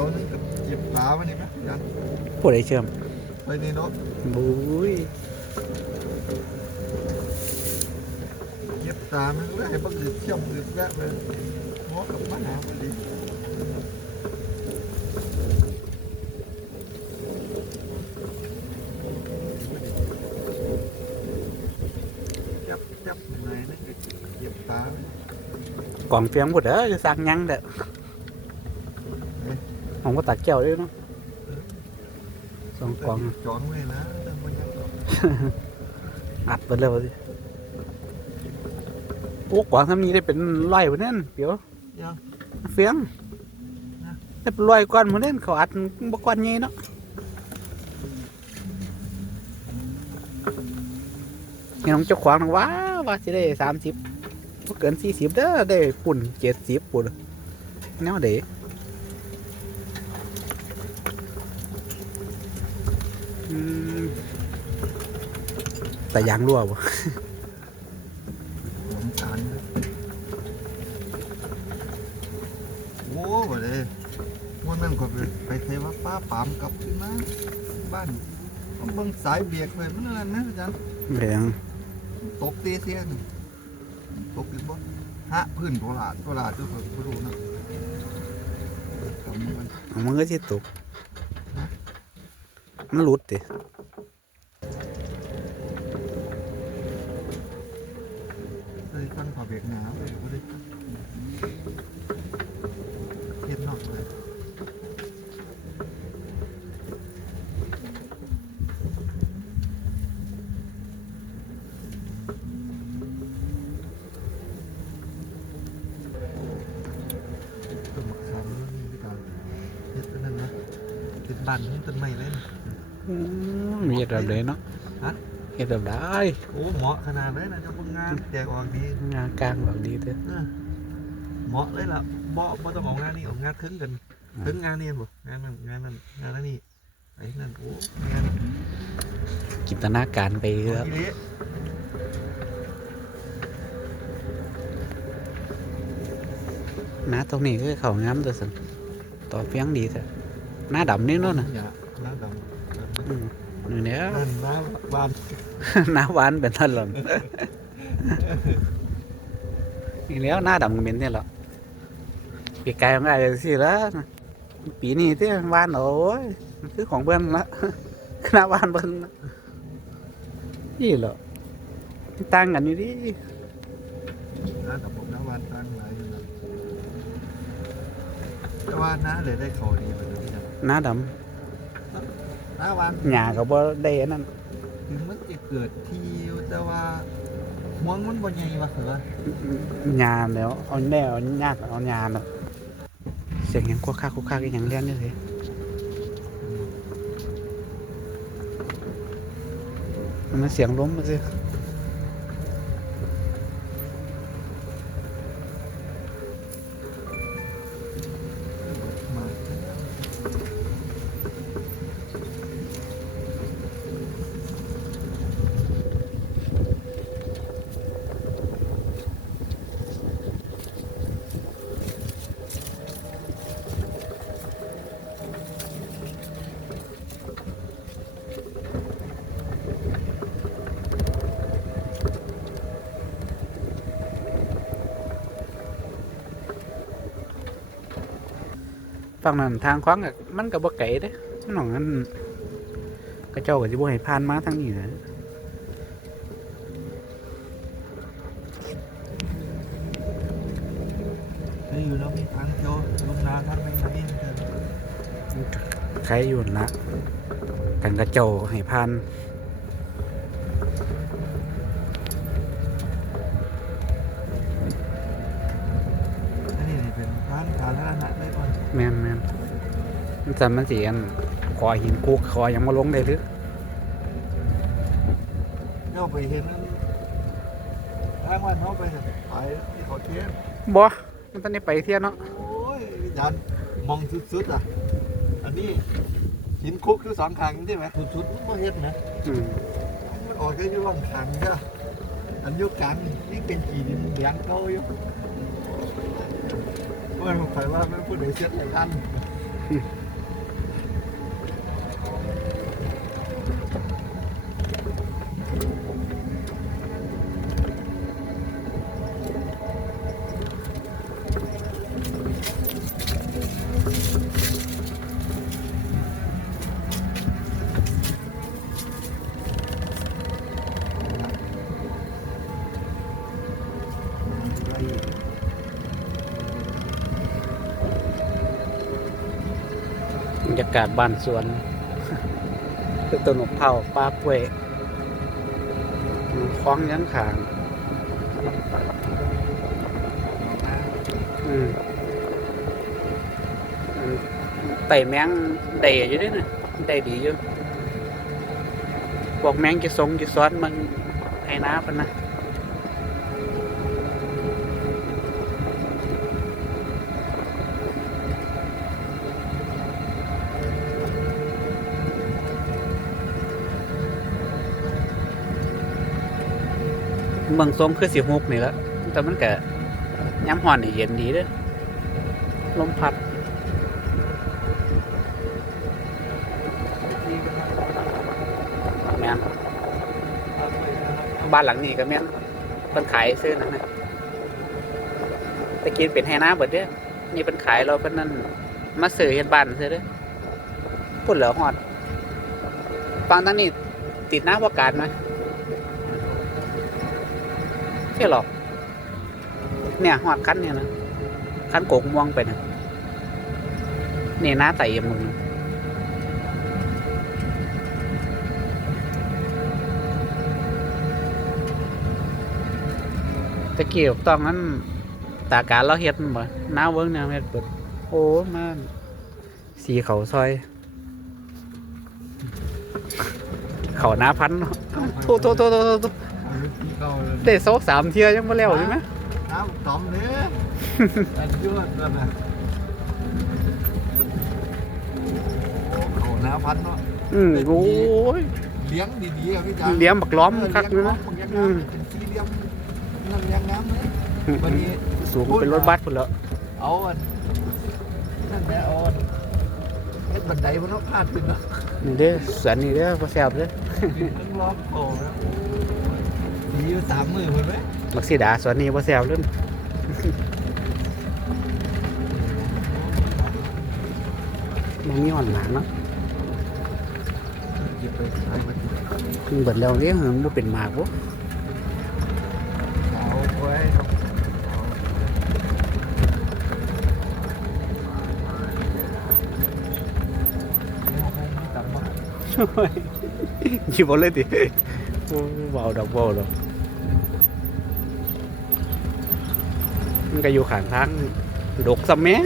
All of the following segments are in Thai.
ยวนึงกับเจ็บขาวันนี้ไหมยันผู้ใดเชื่อมไปนี่เนาะบุ้ยเจ็บตามันก็ให้บังอึดเชี่ยวอึดแวะไปหมอกับมาหาพอดีจับจับไหนนั่นก็เจ็บตากล่องเฟียง ผู้เด้อจะสั่งหยังเด้อผมก็ตัดเกี่ยวด้วยเนาะสองกล่องจองไว้นะแต่มันยังอัดไปเลยสิโอ้กล่องทำนี้ได้เป็นร้อยวันนั้นเดี๋ยวยังเฟียงนะได้เป็นร้อยก้อนวันนั้นเขาอัดบก้อนใหญ่เนาะนี่น้องเจ้าของนะว้าว่าสิได้สามสิบเกินสี่สิบเด้อได้ปุ่นเจ็ดสิบปุ่นแนวเด็อื แต่ยางรั่วบ่ผมทานเลยโอ้บ่เลยมันนั่นก็ไปไปเทว่าป้าปามกลับขึ้นมาบ้านผมเบิ่งสายเบียกเลยมันนั่นนะอาจารย์แรงตกตีเสียนตกอีกบ่ฮะพื้นโบราณโบราณทุกคนรู้นะทำมันเอามันก็จะตก มันหลุดดิเลยฟันขอเบรกหนาวเลยบ่ได้เฮ็ดนอกเลยต้นมะขามนี่พี่กาเฮ็ดอันนั้นนะเฮ็ดบ้านนี่ต้นไม้เลยน มมีเห็ดแบบเลยเนาะฮะเห็ดแบบได้โอ้เหมาะขนาดเลยนะเจ้าพงงานแจกออกดีงานกลางแบบดีเด้อเออเหมาะเลยล่ะบ่บ่ต้องเอางานนี้เอางานครึ่งกันครึ่งงานนี่บ่งานนั้นงานนั้นงานนั้นนี่ไอ้นั่นโอ้งานจินตนาการไปโอ้แล้วทีนี้นะตรงนี้คือเขางามตัวสันต่อเฟียงดีเถอะหน้าดำนี่เนาะนะอย่าหน้าดำ อืมนี่งเนี่ยนั่นหน้านน้าหวานเป็นท่านหล่นนี่แล้วหน้าดำก็เป็นเนี่ยหรอปีกายของไอ้สิแล้วปีนี้ที่วานโอ้ยคือของเบิ้ลละหน้าวานเบิ้ลละนี่เหรอต่างกันอยู่ดิหน้ากับผมหน้าบานตั้งหลายอยู่นะแต่ว่าหน้าเลยได้ขาดีไปเลยนะหน้าดำ หน้าบานำหญ้าก็บ่ได้อันนั้นถึงมันจะเกิดที่อยู่แต่ว่าห่วงมันบ่ใหญ่ว่าเหรอหญ้าแล้วเอาแน่เอายากเอาหญ้าเนาะเสียงหยังคุกคักคุกคักอีหยังเลี้ยนนี่สิมันเสียงลมมาสิ มา ฝั่งนั้นทางขวางอะมันก็บ่ไกลเด้มันหนองนั้นกระเจ้าก็สิบ่ให้ผ่านมาทางนี้นะได้อยู่แล้วมีทางโยลงนาทางไปไหนเถอะใครอยู่นั่นละกันกระเจ้าให้ผ่านอันนี้นี่เป็นร้านสาธารณะได้ก่อน แม่นแม่นมันจะมันสิอันคอหินคุกคอยังมาลงได้หรือเจ้าไปเห็นนั้นทางวันเขาไปขายที่เขาเทียนบ่มันตอนนี้ไปเที่ยวเนาะโอ้ยยันมองสุดๆอะ อันนี้หินคุกคือสองขางใช่ไหมสุดๆมันบ่เฮ็ดนะอืมมันออกแค่อยู่ว่างขางก็อันอยุกลางนี่เป็นกี่ดินแดงเก่าอยู่ ว่ามันใครว่าไม่พูดถึงเสียดไอ้ท่านาศบ้านสวนคือต้นมะพร้าวปลากล้วยคล้องยั้งขางอืมไต่แมงได้อยู่ด้วยนะได้ดีอยู่พวกแมงจะทรงจะซ้อนมันให้น้าพันนะ เมืองทรงคือสิฮุกนี่แหละแต่มันก็ย้ำห่อนนี่เย็นดีเด้อลมพัดแม่นบ้านหลังนี้ก็แม่นเพิ่นขายซื้อนั่นนะตะกี้เป็นให้น้าเบิดเด้อนี่เพิ่นขายเราเพิ่นนั่นมาซื้อเฮ็ดบ้านซื้อเด้อพูดเหลือฮอดฟังทางนี้ติดหน้าว่าการไหม ค่หรอก เนี่ยฮอดคันเนี่ยนะคันโกกม่วงไปนะนี่หน้าไต่มึงตะเกียบต้องนั้นตาการเราเฮ็ดบ่น้าเวิ้งแนวเฮ็ดเปิดโอ้มันสีเขาซอย เขาหน้าพันเนาะโตโตโตโตโตเอาลูกที่เข้าเลยได้โซกสามเทียยังบ่แล้วใช่ไหมน้ำตอมเนื้ออันยวดกันนะโอ้เขาหน้าพันเนาะอืมโอ้ยเลี้ยงดีๆอะพี่จ๋าเลี้ยงบักล้อมคักเลยนะเลี้ยงอืน้ำมเป็นสี่เหลี่ยมนั่นเลี้ยงน้ำเลยวันนี้สูงเป็นรถบัสพุ่นแล้วเอาอันนั่นแหละเอาอันเฮ็ดบันไดมันต้องพาดขึ้นเนาะนี่เด้อสวนนี่เด้อบ่แซ่บเด้อต้องล้อมโผล่นะมี อยู่สามมือเห็นไหมมักสิดาสวนนี้บ่แซ่บเลยมันมีหอนหนาเนาะหยิบไปใส่ไปมันเบิดแล้วเด้มันบ่เป็นหมากบ่เอาไว้ครับเอาหยิบเอาเลยติโอ้เบาดอกเบาดอก มันก็อยู่ข้างทางดกซะแม่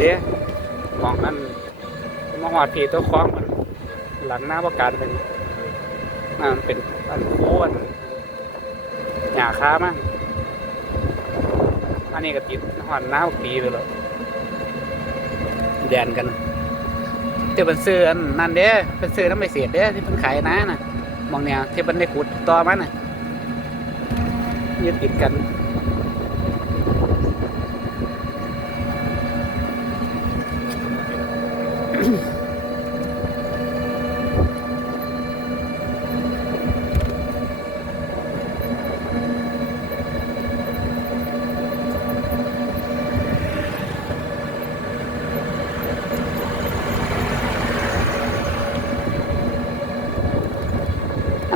เด้มองนั่นมาหอดผีตัวคล้องมัน หลังหน้าประการเป็นอ่ามันเป็นอันโค้นหยาค้ามั้งอันนี้ก็ติดหอดหน้าปีไปแล้วแดนกันเทป็นซื้ออันนั่นเด้เป็นซื้อน้ำไม่เสียเด้ที่เป็นขายนะน่ะมองเนี่ยที่เป็นได้ขุดต่อมันน่ะยึดติดกัน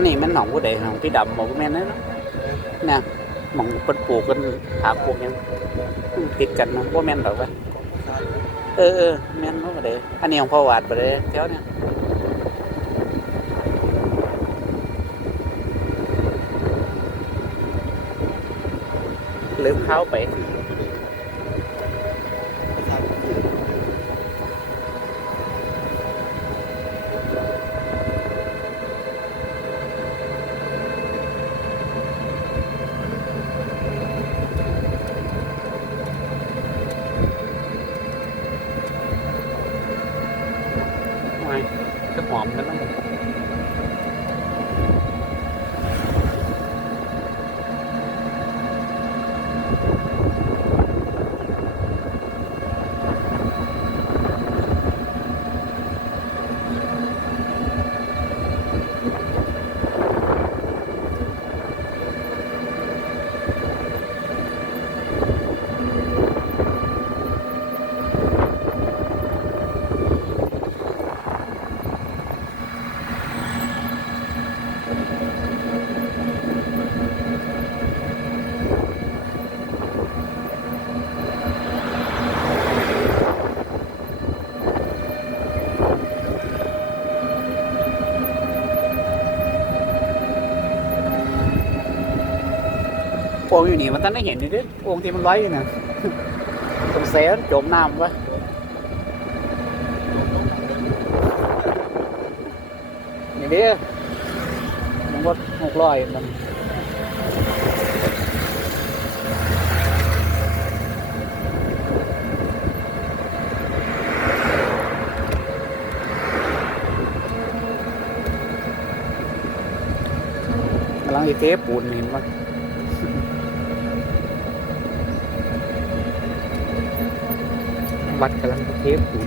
นนี้มันหนองผู้ใดหนองพี่ดำบอกว่าแม่นนะเนาะเนี่ยหมองเปิดปลูกกันหาปลูกยังติดกันเนาะว่าแม่นหรอกวะเออเออแม่นว่าบ่ได้อันนี้ของพ่อวาดบ่ได้แถวเนี่ยลืมเข้าไป ไม่จะหอมกันนะโอ่ งอยู่นี่มันตั้งได้เห็นอยู่ดิโอ่งที่มันร้อยอยู่น่ะสงสัยมันจมน้ำวะนี่ด้อมันก็หกร้อยมันกำลังจะเทปูนเห็นปะ วัดกำลังเทปอยู่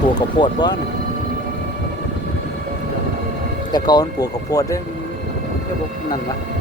ปลูกข้าวโพดบ้านแต่ก่อนปลูกข้าวโพดเด้อเด้อพวกนั่นวะ